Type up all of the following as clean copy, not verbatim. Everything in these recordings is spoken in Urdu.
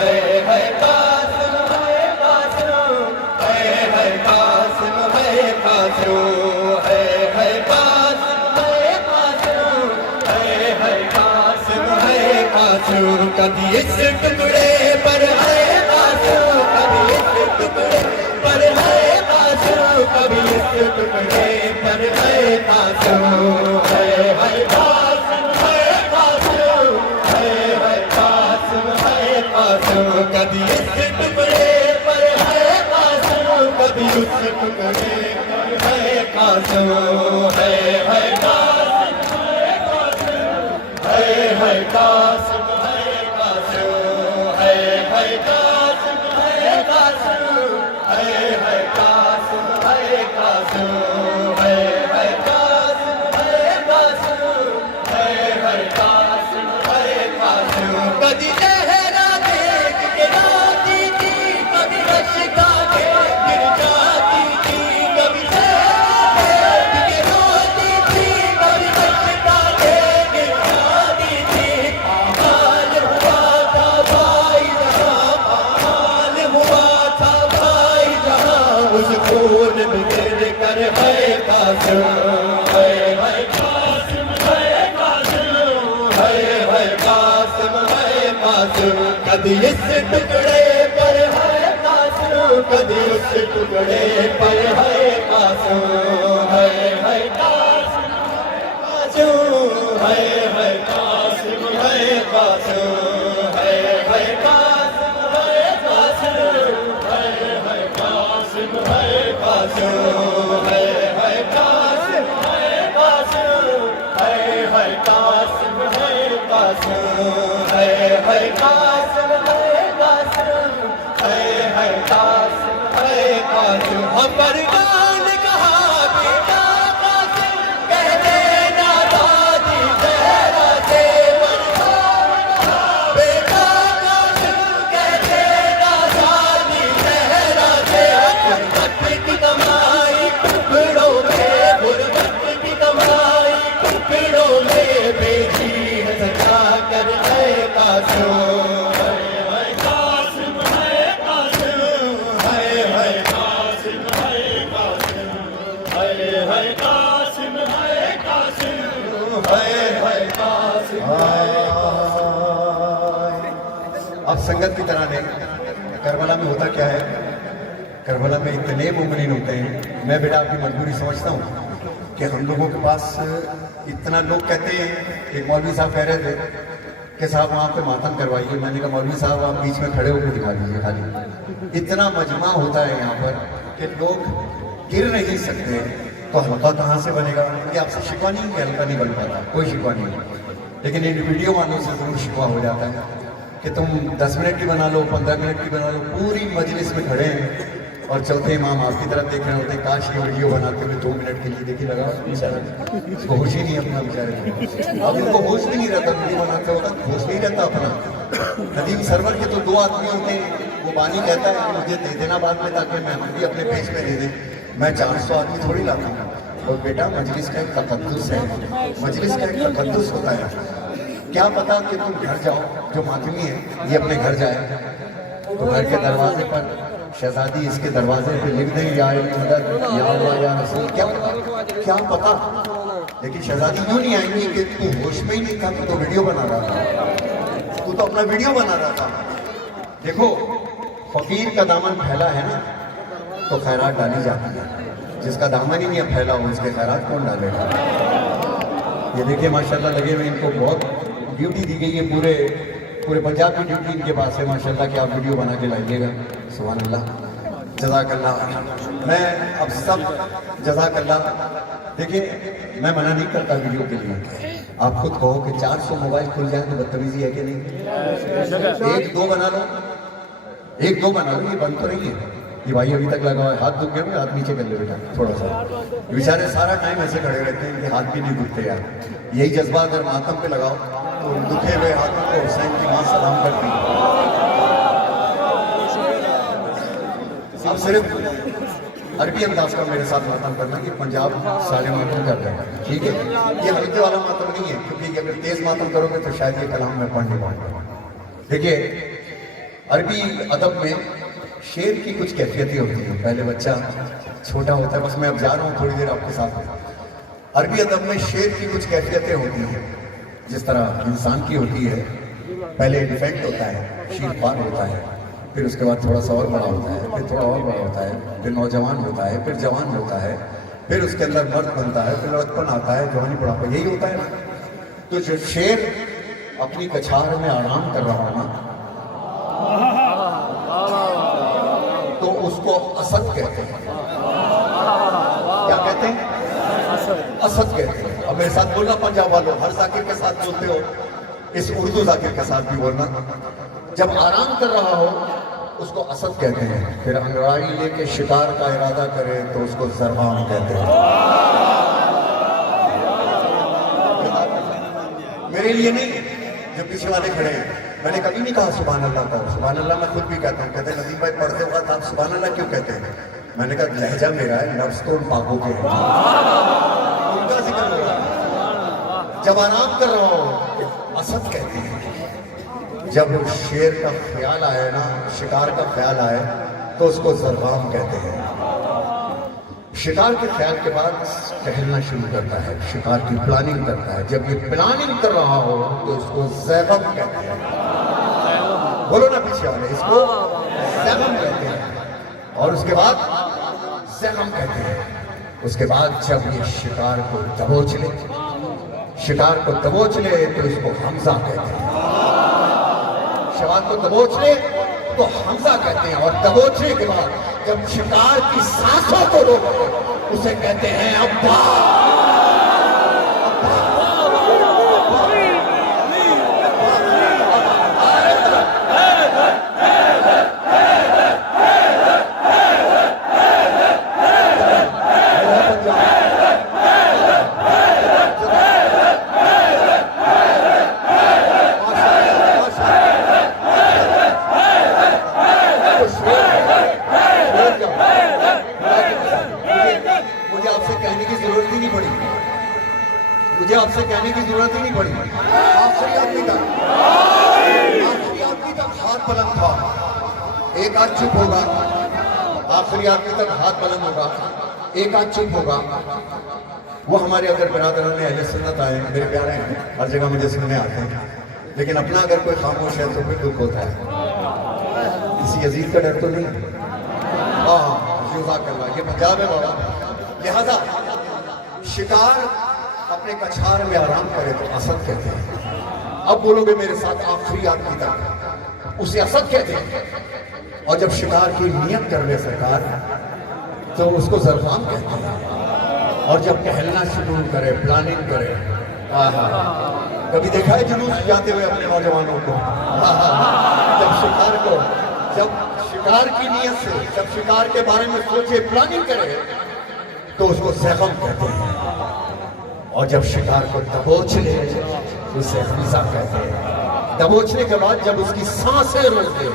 ہے قاسم ہے قاسم ہے قاسم ہے قاسم ہے قاسم ہے قاسم ہے قاسم ہے قاسم کبھی اس ٹکڑے پر ہے قاسم کبھی اس ٹکڑے پر ہے قاسم کبھی اس ٹکڑے پر ہے قاسم ہے قاسم ہے قاسم ہے قاسم ہے قاسم کبھی اس ٹکڑے پر ہے قاسم کبھی اس ٹکڑے پر ہے قاسم ہے قاسم ہے قاسم ہے قاسم ہے قاسم ہے قاسم ہے قاسم ہے قاسم ہے قاسم ہے قاسم ہے قاسم ہے قاسم ہے قاسم کبھی لہرا دیکھ کے آتی تھی کبھی رشکا کے گر جاتی تھی کبھی لہرا دیکھ کے روتی تھی کبھی رشکا کے گر جاتی تھی حال ہوا تھا بھائی جہاں حال ہوا تھا بھائی جہاں اس خون میں گر کر ہے قاسم ہے قاسم ہے قاسم ہے قاسم ہے قاسم کبھی اس ٹکڑے پر ہے قاسم کبھی اس ٹکڑے پر ہے قاسم ہے قاسم ہے قاسم ہے قاسم ہے قاسم ہے قاسم ہے قاسم ہے قاسم ہے قاسم ہے قاسم ہے قاسم ہے قاسم ہے قاسم ہے قاسم ہے قاسم ہے قاسم ہم پر گان کہا بیٹا قاسم کہہ دینا دادی زہرا سے بیٹا قاسم کہہ دینا دادی زہرا سے غربت کی کمائی ٹکڑوں میں غربت کی کمائی ٹکڑوں میں بیٹی ہے سجا کر ہے قاسم ہے قاسم ہے قاسم ہے قاسم ہے قاسم ہے قاسم ہے قاسم ہے قاسم اب سنگت کی طرح نہیں کربلا میں ہوتا کیا ہے کربلا میں اتنے مومنین ہوتے ہیں میں بیٹا آپ کی مجبوری سمجھتا ہوں کہ ہم لوگوں کے پاس اتنا لوگ کہتے ہیں کہ مولوی صاحب کہہ رہے تھے کہ صاحب وہاں پہ ماتم کروائیے میں نے کہا مولوی صاحب آپ بیچ میں کھڑے ہو کے دکھا دیجیے خالی اتنا مجمع ہوتا ہے یہاں پر کہ لوگ گر نہیں سکتے تو حلقہ کہاں سے بنے گا کہ آپ سے شکوا نہیں کہ حلقہ نہیں بن پاتا کوئی شکوا نہیں لیکن ان ویڈیو والوں سے ضرور شکوا ہو جاتا ہے کہ تم 10 منٹ کی بنا لو 15 منٹ کی بنا لو پوری مجلس میں کھڑے ہیں اور چوتھے امام آپ کی طرف دیکھ رہے ہوتے ہیں کاش یہ ویڈیو بناتے ہوئے 2 منٹ کے لیے دیکھیے لگا اس کو ہوش ہی نہیں اپنا بیچارے اب ان کو ہوش بھی نہیں رہتا ویڈیو بناتے ہوتا ہوش نہیں رہتا اپنا ندیم سرور کے تو 2 آدمی ہوتے ہیں وہ بانی کہتا ہے کہ مجھے دے دینا بعد میں تاکہ میں بھی اپنے پیج پہ دے دیں میں 400 آدمی تھوڑی لاتا ہوں اور بیٹا مجلس کا ایک تقدس ہے مجلس کا ایک تقدس ہوتا ہے کیا پتا کہ تم گھر جاؤ جو ماتمی ہے یہ اپنے گھر جائے تو گھر کے دروازے پر شہزادی اس کے دروازے پہ لکھ دیں یا مدد یا اللہ یا رسول کیا پتا لیکن شہزادی کیوں نہیں آئیں گی کہ تو ہوش میں ہی نہیں تھا تو ویڈیو بنا رہا تھا تو اپنا ویڈیو بنا رہا تھا دیکھو فقیر کا دامن پھیلا ہے نا تو خیرات ڈالی جاتی ہے جس کا دامن ہی نہیں پھیلا ہو اس کے خیرات کون ڈالے گا یہ دیکھیں ماشاءاللہ لگے ہوئے ان کو بہت ڈیوٹی دی گئی ہے پورے پنجاب کی ڈیوٹی ان کے پاس ہے ماشاءاللہ کہ آپ ویڈیو بنا کے لائیے گا سبحان اللہ جزاک اللہ میں اب سب جزاک اللہ دیکھیں میں منع نہیں کرتا ویڈیو کے لیے آپ خود کہو کہ 400 موبائل کھل جائیں تو بدتمیزی ہے کہ نہیں 1-2 بنا لو 1-2 بنا لو یہ بند تو نہیں ہے یہ بھائی ابھی تک لگا ہوا ہے ہاتھ دکھ گئے ہاتھ نیچے کر لے بیٹا تھوڑا سا بیچارے سارا ٹائم ایسے کھڑے رہتے ہیں کہ ہاتھ بھی نہیں دکھتے یار یہی جذبہ اگر ماتم پہ لگاؤ تو دکھے ہوئے ہاتھوں کو حسین کی ماں سلام کرتی ہے اب صرف عربی انداز کا میرے ساتھ ماتم کرنا کہ پنجاب سارے ماتم کر رہے ہیں ٹھیک ہے یہ ہلکے والا ماتم نہیں ہے کیونکہ اگر تیز ماتم کرو گے تو شاید یہ کلام میں پڑھ نہیں پاؤں گا دیکھیے عربی ادب میں شعر کی کچھ کیفیتیں ہوتی ہیں. پہلے بچہ چھوٹا ہوتا ہے, بس میں اب جا رہا ہوں تھوڑی دیر آپ کے ساتھ. عربی ادب میں شعر کی کچھ کیفیتیں ہوتی ہیں, جس طرح انسان کی ہوتی ہے. پہلے ایلیفینٹ ہوتا ہے, شیر خوار ہوتا ہے, پھر اس کے بعد تھوڑا سا اور بڑا ہوتا ہے, پھر تھوڑا اور بڑا ہوتا ہے, پھر نوجوان ہوتا ہے, پھر جوان ہوتا ہے, پھر اس کے اندر مرد بنتا ہے, پھر لڑکپن آتا ہے, جوانی بڑھاپا, یہی ہوتا ہے نا. تو جو شیر اپنی کچھار میں آرام کر رہا ہو نا, تو اس کو اسد کہتے ہیں. کیا کہتے ہیں؟ اسد کہتے ہیں. اب میرے ساتھ بولنا پنجاب والوں, ہر ذاکر کے ساتھ بولتے ہو, اس اردو ذاکر کے ساتھ بھی بولنا. جب آرام کر رہا ہو اس کو اسد کہتے ہیں. پھر انگڑائی لے کے شکار کا ارادہ کرے تو اس کو زرغام کہتے ہیں. میرے لیے نہیں, جو پیچھے والے کھڑے ہیں, میں نے کبھی نہیں کہا سبحان اللہ کا. سبحان اللہ میں خود بھی کہتا ہوں. کہتے ہیں ندیم بھائی پڑھتے وقت آپ سبحان اللہ کیوں کہتے ہیں؟ میں نے کہا لہجہ میرا ہے, لفظ تو ان پاکوں کے ہیں. ان کا ذکر ہو رہا ہے. جب آرام کر رہا ہو اسد کہتے ہیں. جب شیر کا خیال آئے نا, شکار کا خیال آئے تو اس کو زرغام کہتے ہیں. شکار کے خیال کے بعد ٹہلنا شروع کرتا ہے, شکار کی پلاننگ کرتا ہے. جب یہ پلاننگ کر رہا ہو تو اس کو زیغم کہتے ہیں. بولو نا پیچھے والے, اس کو زیغم کہتے ہیں. اور اس کے بعد زیغم کہتے ہیں. اس کے بعد جب یہ شکار کو دبوچ لے, شکار کو دبوچ لے تو اس کو حمزہ کہتے ہیں. شکار کو دبوچ لے تو حمزہ کہتے ہیں. اور دبوچنے کے بعد جب شکار کی سانسوں کو روکے اسے کہتے ہیں ابا. مجھے آپ سے کہنے کی ضرورت ہی نہیں پڑی. آخری آدمی تک ہاتھ بلند تھا. ایک آدھ چپ ہوگا, آخری آدمی تک ہاتھ بلند ہوگا, ایک آدھ چپ ہوگا. وہ ہمارے اگر برادران اہل سنت آئے, میرے پیارے ہیں, ہر جگہ مجھے سننے آتے ہیں, لیکن اپنا اگر کوئی خاموش ہے تو پھر دکھ ہوتا ہے. کسی عزیز کا ڈر تو نہیں. ہاں جزاک اللہ, یہ پنجاب ہے بابا. لہذا شکار اپنے کچھار میں آرام کرے تو اسد کہتے ہیں. اب بولو گے میرے ساتھ, آخری آدمی تک اسے اسد کہتے ہیں. اور جب شکار کی نیت کر لے سرکار تو اس کو زرغام کہتے ہیں. اور جب ٹہلنا شروع کرے, پلاننگ کرے, کبھی دیکھا ہے جلوس جاتے ہوئے اپنے نوجوانوں کو؟ جب شکار کی نیت سے, جب شکار کے بارے میں سوچے, پلاننگ کرے تو اس کو زیغم کہتے ہیں. اور جب شکار کو دبوچ لے اسے حمزہ کہتے ہیں. دبوچنے کے بعد جب اس کی سانسیں روک دے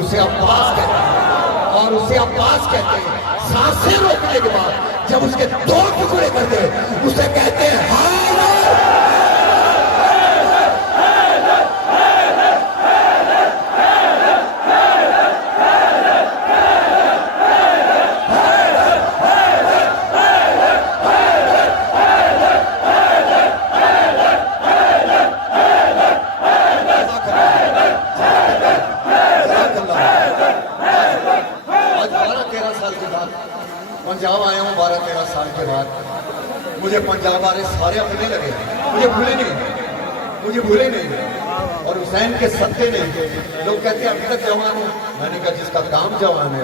اسے عباس کہتے ہیں. اور اسے عباس کہتے ہیں. سانسیں روکنے کے بعد جب اس کے 2 ٹکڑے کر دے اسے کہتے ہیں پنجاب آیا ہوں 12-13 سال کے بعد. مجھے پنجاب والے سارے اپنے لگے, مجھے بھولے نہیں. اور حسین کے صدقے نے لوگ کہتے ہیں ابھی تک جوان ہوں. میں نے کہا جس کا کام جوان ہے,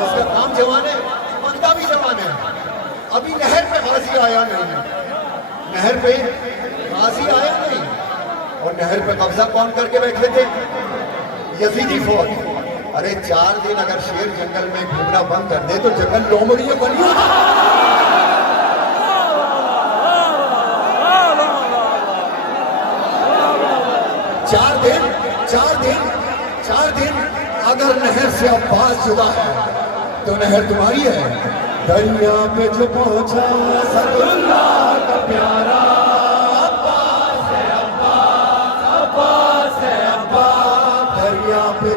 جس کا کام جوان ہے بندہ بھی جوان ہے. ابھی نہر پہ غازی آیا نہیں, نہر پہ غازی آیا نہیں. اور نہر پہ قبضہ کون کر کے بیٹھے تھے؟ یزیدی فوج. ارے 4 دن اگر شیر جنگل میں گھومنا بند کر دے تو جنگل لومڑیوں بنی ہوگا. 4 دن اگر نہر سے عباس جدا ہے تو نہر تمہاری ہے. دریا پہ جو پہنچا اسد اللہ کا پیارا, عباس ہے, عباس ہے.